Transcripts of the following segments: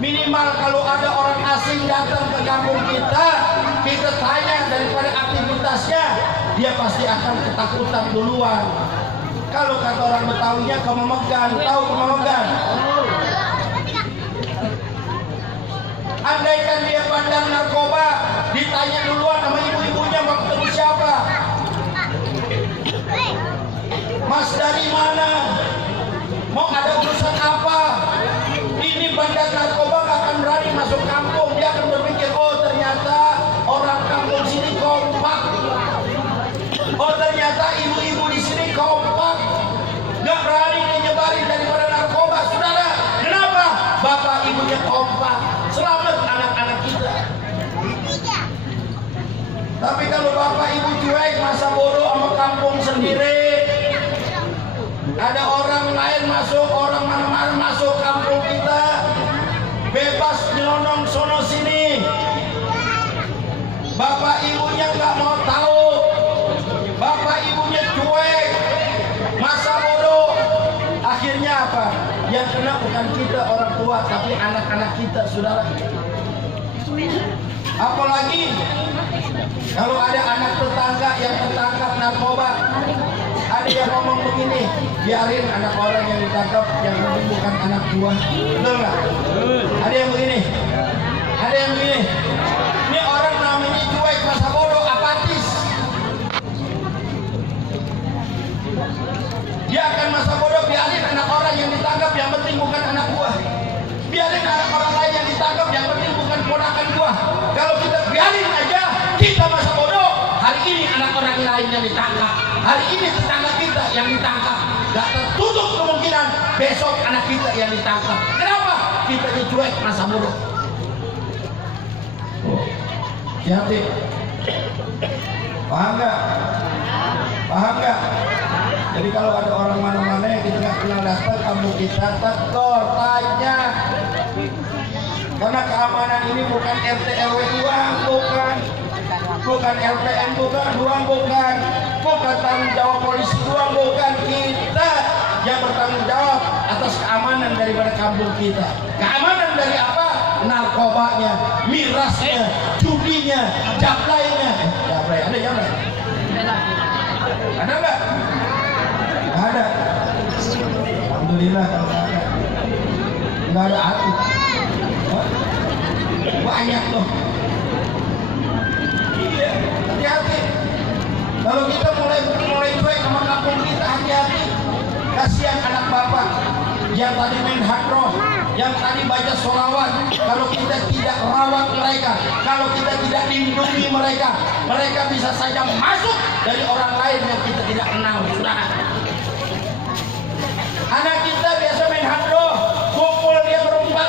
Minimal kalau ada orang asing datang ke kampung kita tanya daripada aktivitasnya, dia pasti akan ketakutan duluan. Kalau kata orang Betawinya kememegan, tahu kememegan? Andaikan dia pandang narkoba, ditanya duluan sama ibu-ibunya mau ketemu siapa? Mas dari mana? Mau ada urusan apa? Ini bandar narkoba gak akan berani masuk kampung. Dia akan berpikir, oh ternyata orang kampung sini kompak. Oh ternyata ibu-ibu di sini kompak. Gak berani menyebarin daripada narkoba. Saudara, kenapa? Bapak ibunya kompak. Selamat anak-anak kita. Tapi kalau bapak ibu cuek, masa bodoh sama kampung sendiri. Ada orang lain masuk, orang mana-mana masuk kampung kita, bebas nyelonong sono sini. Bapak ibunya nggak mau tahu, bapak ibunya cuek, masa bodoh. Akhirnya apa? Yang kena bukan kita orang tua, tapi anak-anak kita, saudara. Apalagi kalau ada anak tetangga yang tertangkap narkoba, ada yang ngomong begini, biarin anak orang yang ditangkap, yang penting bukan anak gua. Betul nggak? Ada yang begini, ada yang begini. Ini orang namanya cuek, masa bodoh, apatis. Dia akan masa bodoh, biarin anak orang yang ditangkap, yang penting bukan anak gua. Biarin anak orang lain yang ditangkap, yang penting bukan ponakan gua. Kalau kita biarin aja, kita masa bodoh. Hari ini anak orang lain yang ditangkap, hari ini tetangga kita yang ditangkap. Gak tertutup kemungkinan besok anak kita yang ditangkap. Kenapa? Kita dicuek, masa bodoh. Hati-hati. Paham gak? Paham gak? Jadi kalau ada orang mana-mana yang kita gak kenal datang, kamu kita tegur, tanya. Karena keamanan ini bukan RT RW doang, bukan LPM doang, bukan tanggung jawab polisi doang, bukan. Kita yang bertanggung jawab atas keamanan daripada kampung kita. Keamanan dari apa? Narkobanya, mirasnya, judinya, jablainya. Jablay, ada jablay? Ada nggak? Ada. Alhamdulillah kalau ada. Nggak ada hati. Banyak loh. Iya, hati-hati. Kalau kita mulai cuek sama kampung kita, hati-hati. Kasihan anak bapak yang tadi main hadroh, yang tadi baca sholawat. Kalau kita tidak rawat mereka, kalau kita tidak lindungi mereka, mereka bisa saja masuk dari orang lain yang kita tidak kenal. Saudara, anak kita biasa main hadroh, kumpul dia berempat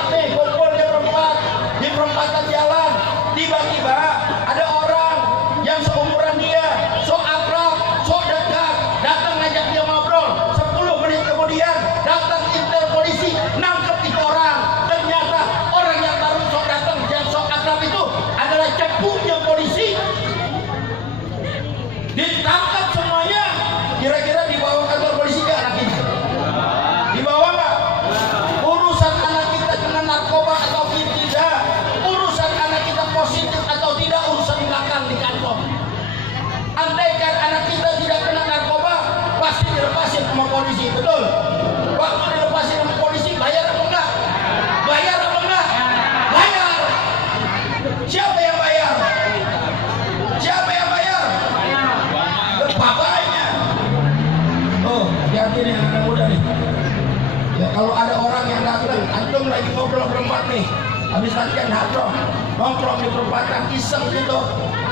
di perempatan jalan. Tiba-tiba ada orang yang seumuran dia, sok akrab, sok dekat, datang ngajak dia ngobrol. 10 menit kemudian datang intel polisi, nangkep 3 orang. Ternyata orang yang baru sok datang, yang sok akrab itu adalah cepunya polisi. Ditangkap semuanya. Kira-kira dibawa kantor polisi ke anak kita? Dibawa nggak? Urusan anak kita kena narkoba atau tidak, urusan anak kita positif atau tidak, urusan belakang di kantor. Andaikan anak kita tidak kena narkoba, pasti dilepasin sama polisi, betul? Waktu dilepasin sama polisi, bayar apa enggak? Bayar apa enggak? Bayar. Siapa yang bayar? Siapa yang bayar? Bapaknya. Oh, hati-hati nih anak muda nih. Ya kalau ada orang yang datang, antum lagi ngobrol berempat nih, habis latihan hadroh, nongkrong di perempatan iseng gitu.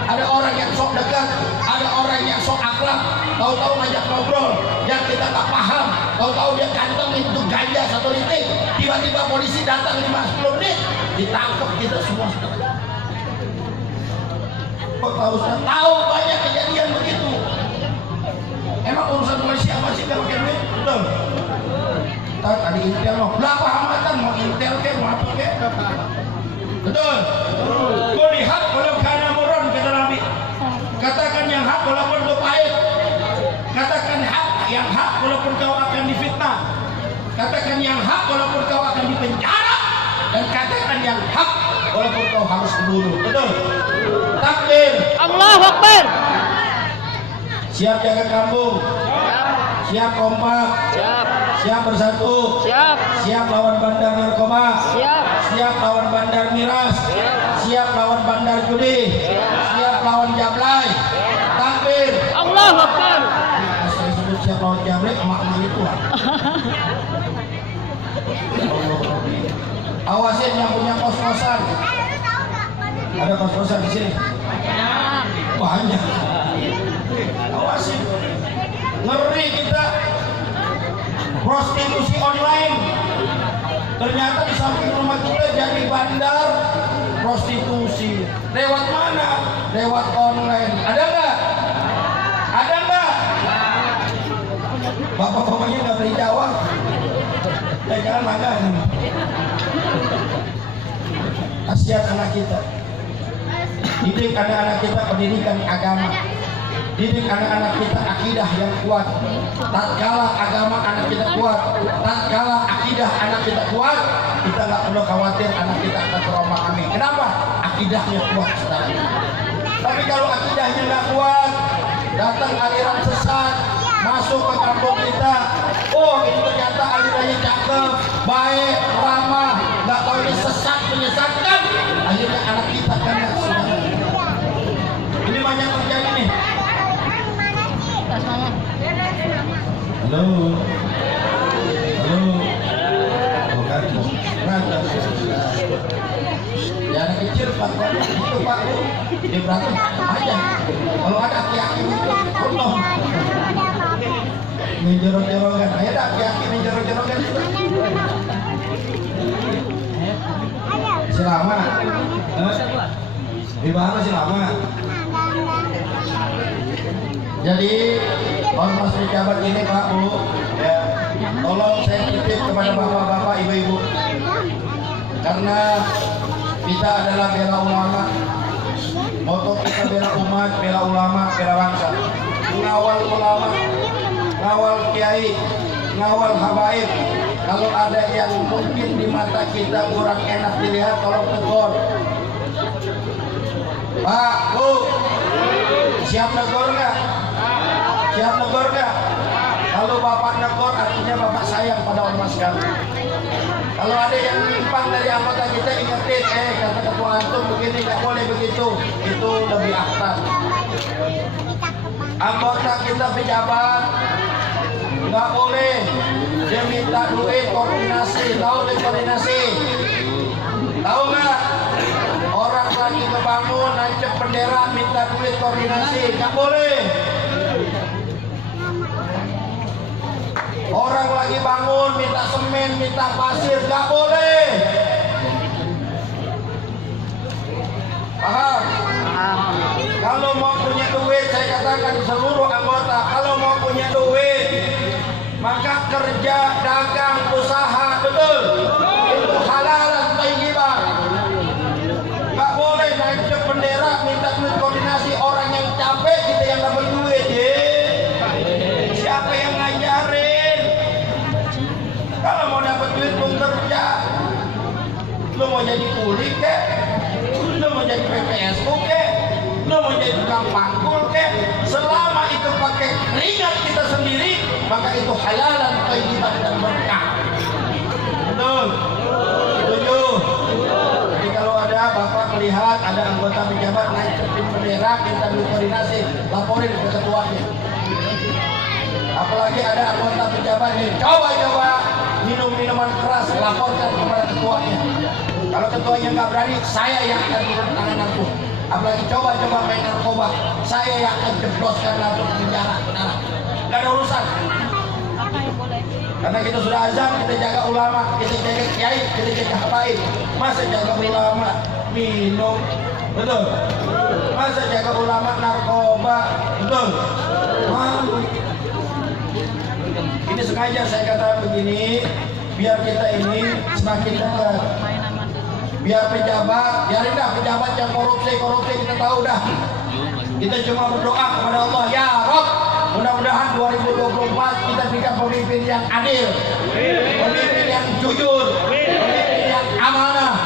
Ada orang yang sok dekat, ada orang yang sok akrab, tahu-tahu ngajak ngobrol, yang kita tak paham, tahu-tahu dia kantong itu ganja 1 liter, tiba-tiba polisi datang 5-10 menit, ditangkap kita semua. Kok tahu? Tahu banyak kejadian begitu. Emang urusan polisi apa sih kalau pakai duit? Betul. Tadi intel mau berapa hamatan, mau intel ke, mau apa ke? Betul. Kau lihat kalau karena murah kata Nabi. Katakan yang hak walaupun itu pahit. Katakan yang hak walaupun kau akan difitnah. Katakan yang hak walaupun kau akan dipenjara. Dan katakan kerjaan yang hak walaupun kau harus dibunuh. Betul? Takbir. Allahu Akbar. Siap jaga kampung. Siap kompak. Siap. Siap bersatu. Siap. Siap lawan bandar narkoba. Siap. Siap lawan bandar miras. Siap lawan bandar judi. Siap lawan jablay. Takbir. Allahu Akbar. Saya sebut siap lawan jablay, emak-emak itu lah. Awasin yang punya kos-kosan. Ada kos-kosan di sini? Banyak. Awasin. Ngeri kita. Prostitusi online. Ternyata di samping rumah kita jadi bandar prostitusi. Lewat mana? Lewat online. Ada nggak? Ada nggak? Bapak-bapaknya nggak beri jawab. Ya jangan makan. Kasihan anak kita. Didik anak-anak kita pendidikan agama. Didik anak-anak kita akidah yang kuat. Tatkala agama anak kita kuat, tatkala akidah anak kita kuat, kita nggak perlu khawatir anak kita akan terombang-ambing. Kenapa? Akidahnya kuat sekarang. Tapi kalau akidahnya nggak kuat, datang aliran sesat, masuk ke kampung kita. Oh, ini ternyata alirannya cakep, baik, ramah, nggak tahu ini sesat menyesatkan. Akhirnya anak kita kena. Ini banyak terjadi nih. Halo, halo, bukan, ya anak kecil Pak, itu Pak, dia berantem aja. Kalau ada aki-aki itu, Allah, menjorok-jorokkan, ayo dah aki-aki menjorok-jorokkan itu. Selama, di mana selama? Jadi ormas pejabat ini Pak Bu, ya, tolong saya titip kepada bapak-bapak, ibu-ibu, karena kita adalah bela ulama, moto kita bela umat, bela ulama, bela bangsa, mengawal ulama, mengawal kiai, mengawal habaib. Kalau ada yang mungkin di mata kita kurang enak dilihat, tolong tegur. Pak Bu, siap tegur nggak? Siap negor nggak? Kalau bapak negor artinya bapak sayang pada ormas kami. Kalau ada yang menyimpang dari anggota kita, ingetin, kata ketua antum begini, nggak boleh begitu. Itu lebih akhlak. Anggota kita pejabat nggak boleh dia minta duit koordinasi. Tahu duit koordinasi? Tahu nggak? Orang lagi kebangun nancep bendera minta duit koordinasi, nggak boleh. Orang lagi bangun minta semen, minta pasir, nggak boleh. Paham? Kalau mau punya duit, saya katakan seluruh anggota, kalau mau punya duit, maka kerja, dagang, usaha, betul? Itu halal dan thayyibah. Nggak boleh nancep bendera minta duit koordinasi. Orang yang capek, kita yang dapat duit. Siapa yang ngajarin? Kalau mau dapat duit lu kerja, lu mau jadi kuli kek, lu mau jadi PPSU kek, lu mau jadi tukang panggul kek, selama itu pakai keringat kita sendiri, maka itu halalan, thayyiban dan berkah. Betul? Setuju? Jadi kalau ada bapak melihat ada anggota pejabat nancepin bendera, minta duit koordinasi, laporin ke ketuanya. Apalagi ada anggota pejabat nih, coba minum minuman keras, laporkan kepada ketuanya. Kalau ketuanya nggak berani, saya yang akan turun tangan langsung. Apalagi coba main narkoba, saya yang akan jebloskan langsung ke penjara. Nggak ada urusan. Karena kita sudah azan, kita jaga ulama, kita jaga kiai, kita jaga habaib. Masa jaga ulama minum, betul? Masa jaga ulama narkoba, betul? Ini sengaja saya katakan begini, biar kita ini semakin dekat. Biar pejabat, biarin dah pejabat yang korupsi kita tahu dah. Kita cuma berdoa kepada Allah, ya Rob, mudah-mudahan 2024 kita berikan pemimpin yang adil, pemimpin yang jujur, pemimpin yang amanah,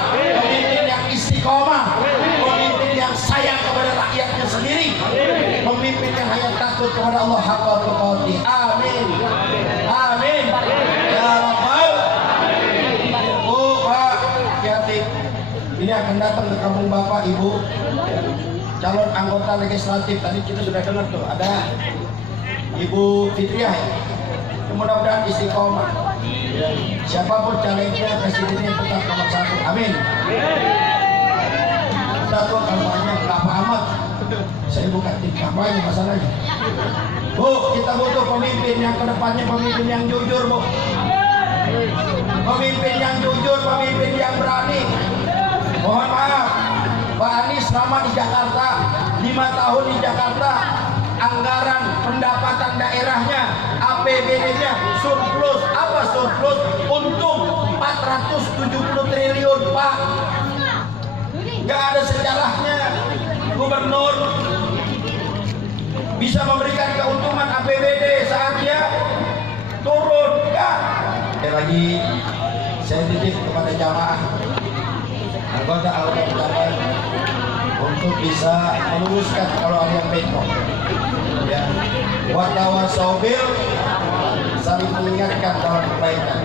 kepada Allah haqqa tuqatih. Amin. Amin. Ya Rabbal. Oh Pak Yatim, ini akan datang ke kampung Bapak Ibu calon anggota legislatif. Tadi kita sudah dengar tuh ada Ibu Fitriah. Mudah-mudahan istiqomah. Siapapun calegnya, presidennya tetap nomor 1. Amin. Kita tuh kampanye apa amat. Saya bukan tim kampanye masalahnya. Bu, kita butuh pemimpin yang kedepannya pemimpin yang jujur, Bu. Pemimpin yang jujur, pemimpin yang berani. Mohon maaf, Pak Anies selama di Jakarta 5 tahun di Jakarta, anggaran pendapatan daerahnya, APBD-nya surplus. Apa surplus? Untung 470 triliun, Pak. Gak ada sejarahnya gubernur bisa memberikan keuntungan APBD saat dia turun. Gak. Lagi saya titip kepada jamaah anggota pejabat untuk bisa meluruskan kalau ada yang bentrok. Ya, watawasaubil, saling mengingatkan dalam kebaikan.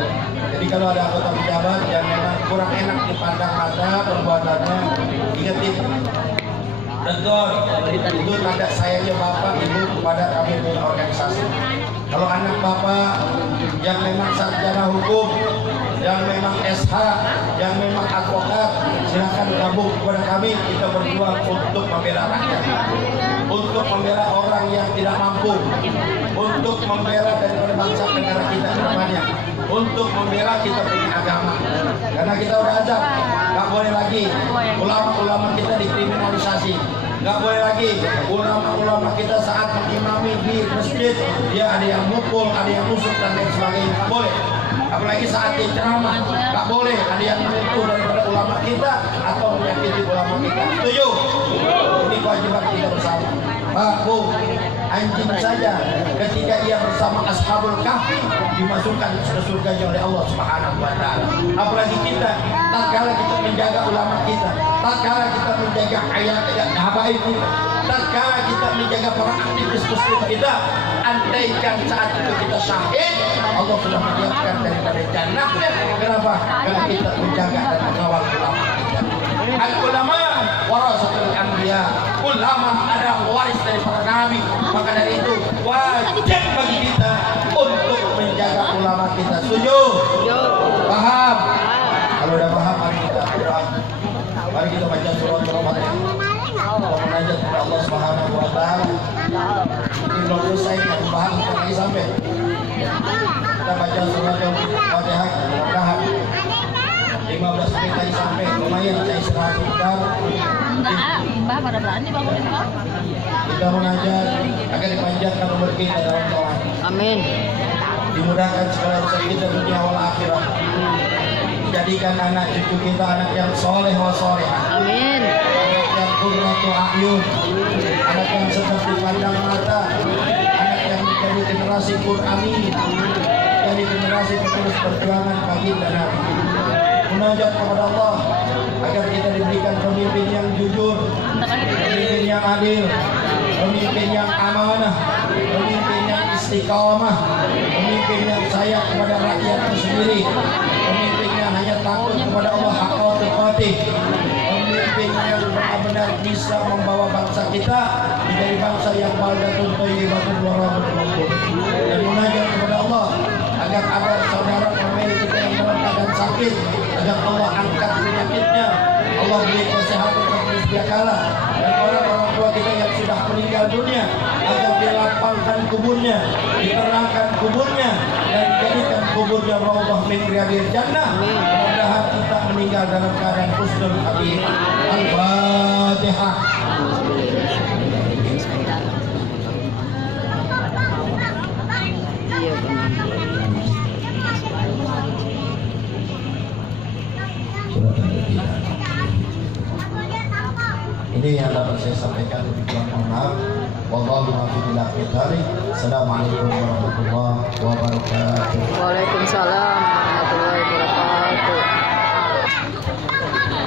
Jadi kalau ada anggota pejabat yang memang kurang enak dipandang mata perbuatannya, ingetin. Betul, itu tanda sayangnya Bapak Ibu kepada kami punya organisasi. Kalau anak Bapak yang memang sarjana hukum, yang memang SH, yang memang advokat, silakan gabung kepada kami. Kita berjuang untuk membela rakyat, untuk membela orang yang tidak mampu, untuk membela daripada bangsa negara kita ke depannya, untuk membela kita punya agama. Karena kita udah azab, nggak boleh lagi ulama-ulama kita dikriminalisasi. Nggak boleh lagi ulama-ulama kita saat mengimami di masjid dia ada yang mukul, ada yang nusuk dan lain sebagainya. Nggak boleh. Apalagi saat dia ceramah, nggak boleh ada yang menyentuh daripada ulama kita atau menyakiti ulama kita. Setuju? Ini kewajiban kita bersama. Pak, Bu, anjing saja ketika ia bersama Ashabul Kahfi dimasukkan ke surga oleh Allah Subhanahu wa taala. Apalagi kita, tatkala kita menjaga ulama kita, tatkala kita menjaga habaib kita, tatkala kita menjaga para aktivis muslim kita, andaikan saat itu kita syahid, Allah sudah menyiapkan daripada jannahnya. Kenapa? Karena kita menjaga dan mengawal ulama kita. Al-ulama warasatul anbiya. Ulama adalah waris dari para nabi. Maka dari itu wajib bagi kita untuk menjaga ulama kita. Setuju? Paham? Kalau udah paham, mari kita berdoa. Mari kita baca surat Al-Fatihah. Kita munajat kepada Allah Subhanahu wa taala. Ini belum selesai, kita bahas lagi sampai. Kita baca surat Al-Fatihah, mudah-mudahan 15 menit lagi sampai. Lumayan saya istirahat sebentar. Mbak pada berani bangunin Mbak. Kita munajat agar dipanjatkan umur kita dalam doa. Amin. Dimudahkan segala urusan kita dunia wal akhirat. Dijadikan anak cucu kita anak yang soleh wa solehah. Amin. Anak yang qurratu a'yun. Anak yang seperti pandang mata. Anak yang menjadi generasi Qur'ani. Jadi generasi penerus perjuangan baginda Nabi. Munajat kepada Allah agar kita diberikan pemimpin yang jujur, pemimpin yang adil, pemimpin yang amanah, pemimpin yang istiqamah, pemimpin yang sayang kepada rakyatnya sendiri, pemimpin yang hanya takut kepada Allah haqqa tuqatih, pemimpin yang benar-benar bisa membawa bangsa kita menjadi bangsa yang baldatun thayyibatun wa rahmatun lil dan munajat kepada Allah agar ada saudara famili kita yang dalam keadaan sakit, agar Allah angkat penyakitnya, Allah beri kesehatan terus dia kala, dan orang-orang tua kita yang sudah meninggal dunia agar dilapangkan kuburnya, diterangkan kuburnya, dan dijadikan kuburnya raudhah min riyadil jannah. Mudah-mudahan kita meninggal dalam keadaan husnul khatimah. Al-Fatihah. Ini yang dapat saya sampaikan, lebih kurang mohon maaf. Wallahu a'lam. Assalamualaikum warahmatullahi wabarakatuh. Waalaikumsalam warahmatullahi wabarakatuh.